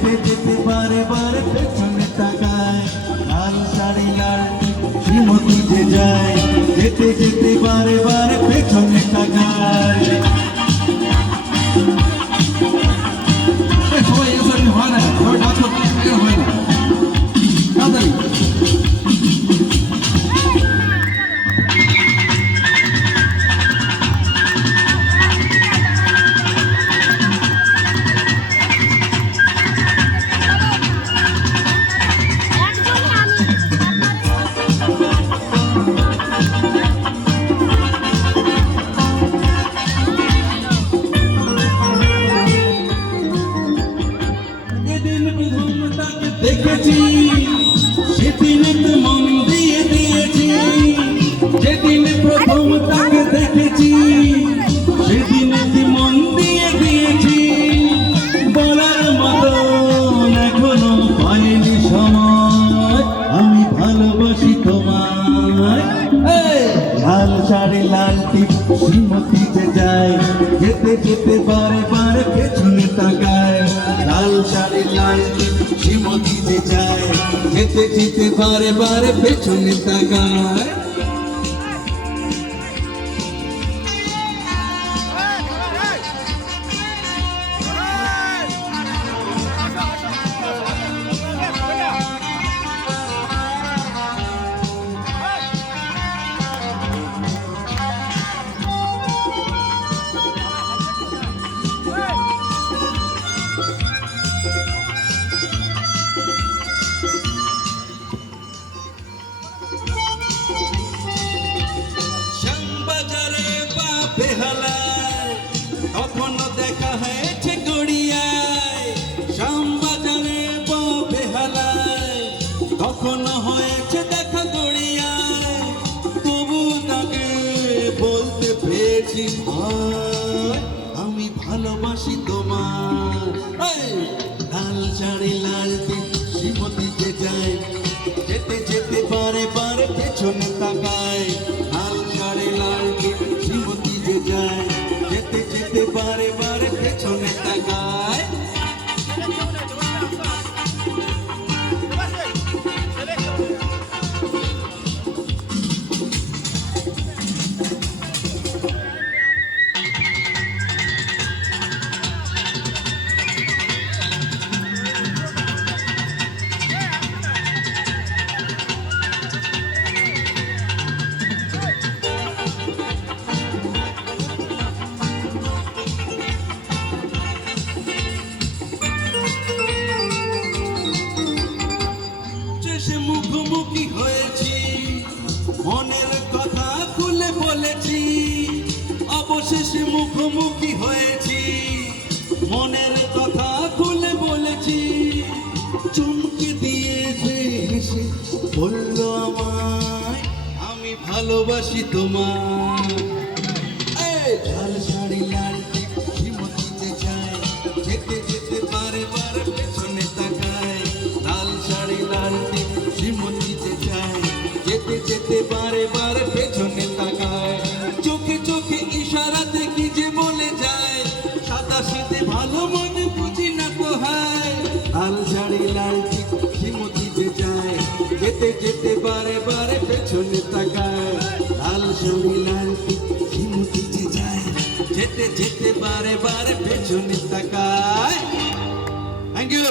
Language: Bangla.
যেতে যেতে বারে বারে পেছনে তাকায়, লাল শাড়ি লাল শ্রীমতী যে যায়, যেতে যেতে বারে বারে পেছনে তাকায়। সবাই এসব হয় না, সবাই নাচ করতে হয় না, তাড়াতাড়ি। যেদিন প্রথম তাকে দেখেছি সেদিন তো মন দিয়ে দিয়েছি, যেদিন প্রথম তাকে দেখেছি সেদিন তো মন দিয়ে দিয়েছি, বলার মতন এখনো পাইনি সময়, আমি ভালোবাসি তোমায়। এই, লাল শাড়ি লাল টিপ শ্রীমতী যে যায়, যেতে যেতে বারে বারে পেছনে তাকায়, লাল শাড়ি লাল টিপ শ্রীমতী যে যায়, যেতে যেতে বারে বারে পেছনে তাকায়। শ্যামবাজারে বা বেহালায় কখনো দেখা হয়েছে গড়িয়ায়, শ্যামবাজারে বা বেহালায় কখনো হয়েছে দেখা গড়িয়ায়, তবু তাকে বলতে পেরেছি ভাই আমি ভালোবাসি তোমার। এই, লাল শাড়ি লাল টিপ শ্রীমতী যে যায়, যেতে যেতে বারে বারে পেছনে তাকায়, লাল শাড়ি লাল টিপ শ্রীমতী যে যায়, যেতে যেতে বারে বারে পেছনে তাকায়। শেষে মুখোমুখি হয়েছি, মনের কথা খুলে বলেছি, অবশেষে মুখোমুখি হয়েছি, মনের কথা খুলে বলেছি, চুমকে দিয়েছে হেসে বললো আমায় আমি ভালোবাসি তোমায়। এই, লাল শাড়ি লাল টিপ শ্রীমতী যে যায়, যেতে যেতে বারে বারে পেছনে তাকায়, লাল শাড়ি লাল টিপ শ্রীমতী যে যায়, যেতে যেতে বারে বারে পেছনে তাকায়, চোখে চোখে ইশারাতে কি যে বলে যায়, সাদা শীতে ভালো মনে বুঝি না তো হয়, লাল শাড়ি লাল টিপ শ্রীমতী যে যায়, যেতে যেতে বারে বারে পেছনে তাকায়, লাল শাড়ি লাল টিপ শ্রীমতী যে যায়, যেতে যেতে বারে বারে পেছনে তাকায়। Thank you.